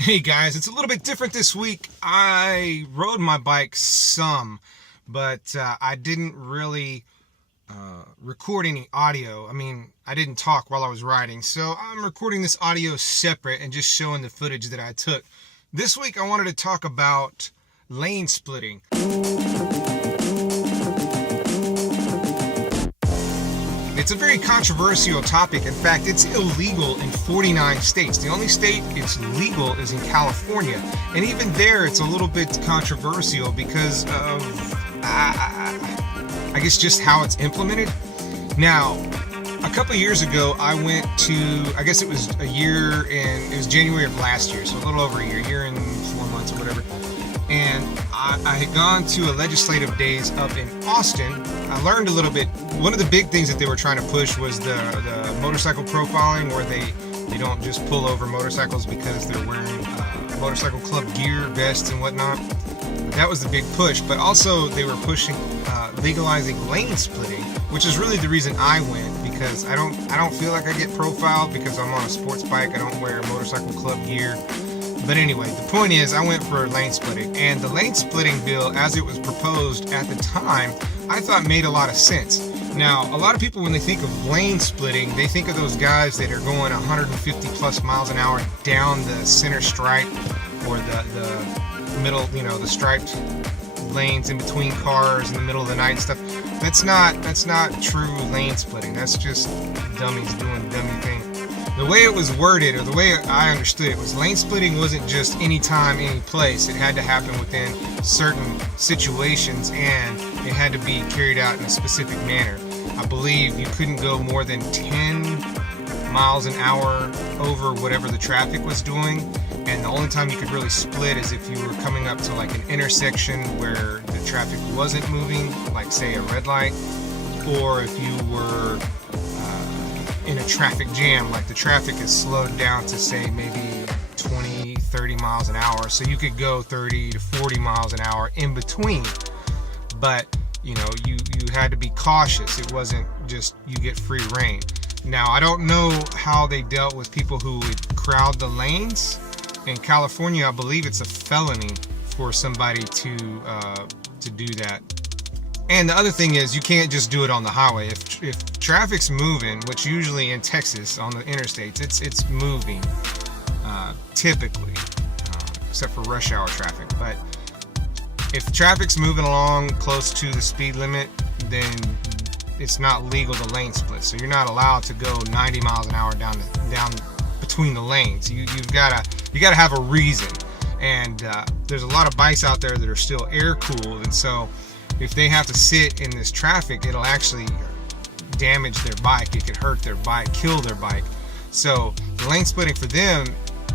Hey guys, it's a little bit different this week. I rode my bike some, but I didn't really record any audio. I didn't talk while I was riding, so I'm recording this audio separate and just showing the footage that I took. This week I wanted to talk about lane splitting. It's a very controversial topic. In fact, it's illegal in 49 states. The only state it's legal is in California. And even there, it's a little bit controversial because of, I guess, just how it's implemented. Now, a couple of years ago, I went to, I guess it was it was January of last year, so a little over a year and 4 months or whatever. And I had gone to a legislative days up in Austin. I learned a little bit. One of the big things that they were trying to push was the motorcycle profiling, where they don't just pull over motorcycles because they're wearing motorcycle club gear, vests, and whatnot. That was the big push. But also they were pushing legalizing lane splitting, which is really the reason I went, because I don't feel like I get profiled because I'm on a sports bike. I don't wear motorcycle club gear. But anyway, the point is, I went for lane splitting, and the lane splitting bill, as it was proposed at the time, I thought made a lot of sense. Now, a lot of people, when they think of lane splitting, they think of those guys that are going 150 plus miles an hour down the center stripe, or the middle, the striped lanes in between cars in the middle of the night and stuff. That's not true lane splitting. That's just dummies doing dummy things. The way it was worded, or the way I understood it, was lane splitting wasn't just any time, any place. It had to happen within certain situations, and it had to be carried out in a specific manner. I believe you couldn't go more than 10 miles an hour over whatever the traffic was doing, and the only time you could really split is if you were coming up to like an intersection where the traffic wasn't moving, like say a red light, or if you were in a traffic jam, like the traffic is slowed down to say maybe 20, 30 miles an hour, so you could go 30 to 40 miles an hour in between. But you had to be cautious. It wasn't just you get free reign. Now, I don't know how they dealt with people who would crowd the lanes. In California, I believe it's a felony for somebody to do that. And the other thing is, you can't just do it on the highway. If traffic's moving, which usually in Texas on the interstates, it's moving typically, except for rush hour traffic. But if traffic's moving along close to the speed limit, then it's not legal to lane split. So you're not allowed to go 90 miles an hour down between the lanes. You gotta have a reason. And there's a lot of bikes out there that are still air cooled, and so if they have to sit in this traffic, it'll actually damage their bike. It could hurt their bike, kill their bike. So the lane splitting for them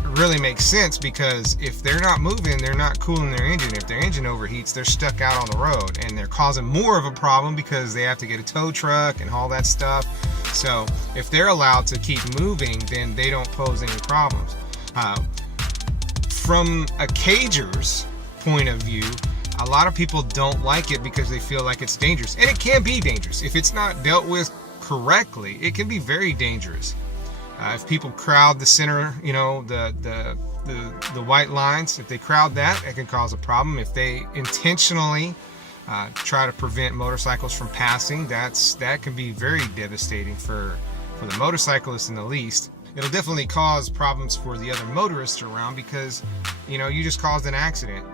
really makes sense, because if they're not moving, they're not cooling their engine. If their engine overheats, they're stuck out on the road, and they're causing more of a problem because they have to get a tow truck and all that stuff. So if they're allowed to keep moving, then they don't pose any problems. From a cager's point of view, a lot of people don't like it because they feel like it's dangerous. And it can be dangerous. If it's not dealt with correctly, it can be very dangerous. If people crowd the center, the white lines, if they crowd that, it can cause a problem. If they intentionally try to prevent motorcycles from passing, that can be very devastating for the motorcyclists in the least. It'll definitely cause problems for the other motorists around, because, you just caused an accident.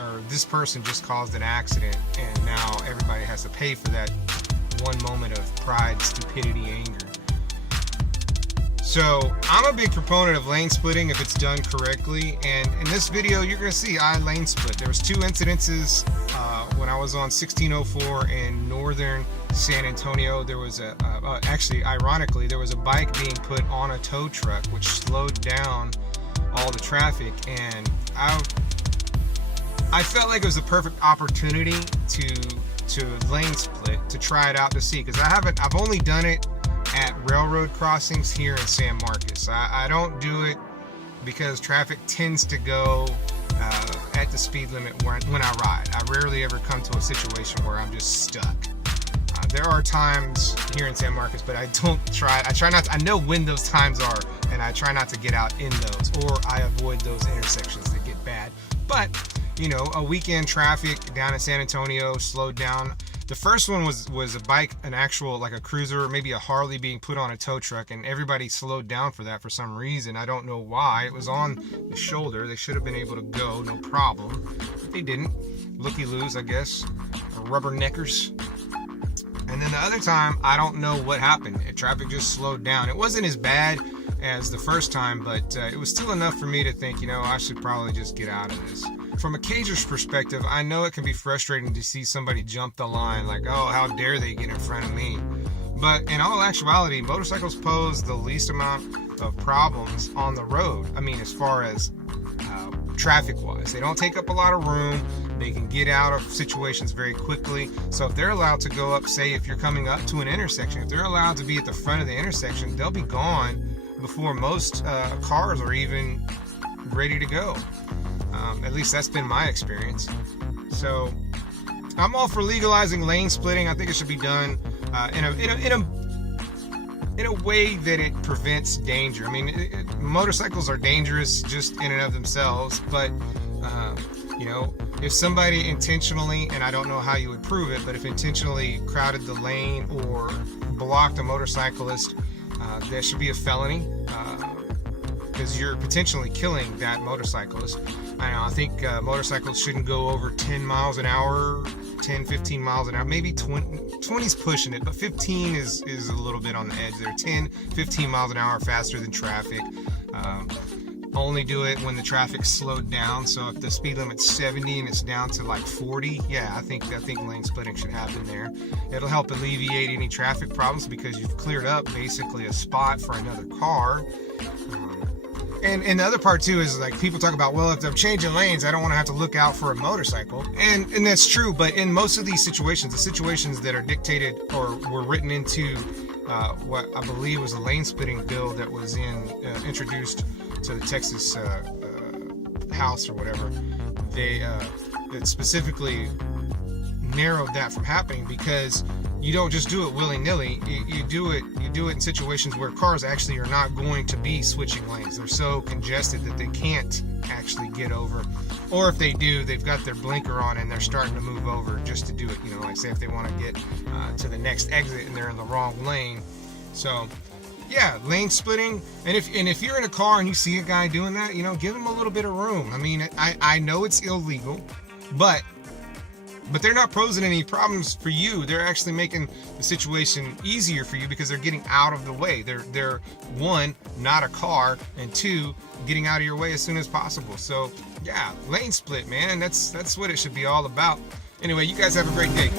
Or this person just caused an accident, and now everybody has to pay for that one moment of pride, stupidity, anger. So I'm a big proponent of lane splitting if it's done correctly, and in this video you're going to see I lane split. There was 2 incidences when I was on 1604 in northern San Antonio. There was actually, ironically, there was a bike being put on a tow truck, which slowed down all the traffic, and I felt like it was the perfect opportunity to lane split, to try it out, to see, because I've only done it at railroad crossings here in San Marcos. I don't do it because traffic tends to go at the speed limit when I ride. I rarely ever come to a situation where I'm just stuck. there are times here in San Marcos, but I try not to, I know when those times are, and I try not to get out in those, or I avoid those intersections that get bad. But, you know, a weekend traffic down in San Antonio slowed down. The first one was a bike, an actual, like a cruiser, maybe a Harley being put on a tow truck, and everybody slowed down for that for some reason. I don't know why. It was on the shoulder. They should have been able to go, no problem. But they didn't. Looky-loos, I guess. Or rubberneckers. And then the other time, I don't know what happened. Traffic just slowed down. It wasn't as bad as the first time, but it was still enough for me to think, you know, I should probably just get out of this. From a cager's perspective, I know it can be frustrating to see somebody jump the line, like, oh, how dare they get in front of me. But in all actuality, motorcycles pose the least amount of problems on the road. I mean, as far as traffic-wise, they don't take up a lot of room. They can get out of situations very quickly. So if they're allowed to go up, say if you're coming up to an intersection, if they're allowed to be at the front of the intersection, they'll be gone before most cars are even ready to go. At least that's been my experience. So I'm all for legalizing lane splitting. I think it should be done in a way that it prevents danger. I mean, motorcycles are dangerous just in and of themselves, but you know, if somebody intentionally, and I don't know how you would prove it, but if intentionally crowded the lane or blocked a motorcyclist, that should be a felony, because you're potentially killing that motorcyclist. I think motorcycles shouldn't go over 10 miles an hour, 10, 15 miles an hour, maybe 20's pushing it, but 15 is a little bit on the edge there. 10, 15 miles an hour faster than traffic. Only do it when the traffic's slowed down. So if the speed limit's 70 and it's down to like 40, yeah, I think lane splitting should happen there. It'll help alleviate any traffic problems because you've cleared up basically a spot for another car. And the other part too is, like, people talk about, well, if I'm changing lanes, I don't want to have to look out for a motorcycle. And that's true, but in most of these situations, the situations that are dictated or were written into what I believe was a lane splitting bill that was introduced to the Texas House or whatever, it specifically narrowed that from happening, because you don't just do it willy-nilly. You do it in situations where cars actually are not going to be switching lanes. They're so congested that they can't actually get over, or if they do, they've got their blinker on and they're starting to move over just to do it. You know, like say if they want to get to the next exit and they're in the wrong lane. So yeah, lane splitting. And if you're in a car and you see a guy doing that, you know, give him a little bit of room. I mean, I know it's illegal, but they're not posing any problems for you. They're actually making the situation easier for you because they're getting out of the way. They're one, not a car, and two, getting out of your way as soon as possible. So yeah, lane split, man. That's what it should be all about. Anyway, you guys have a great day.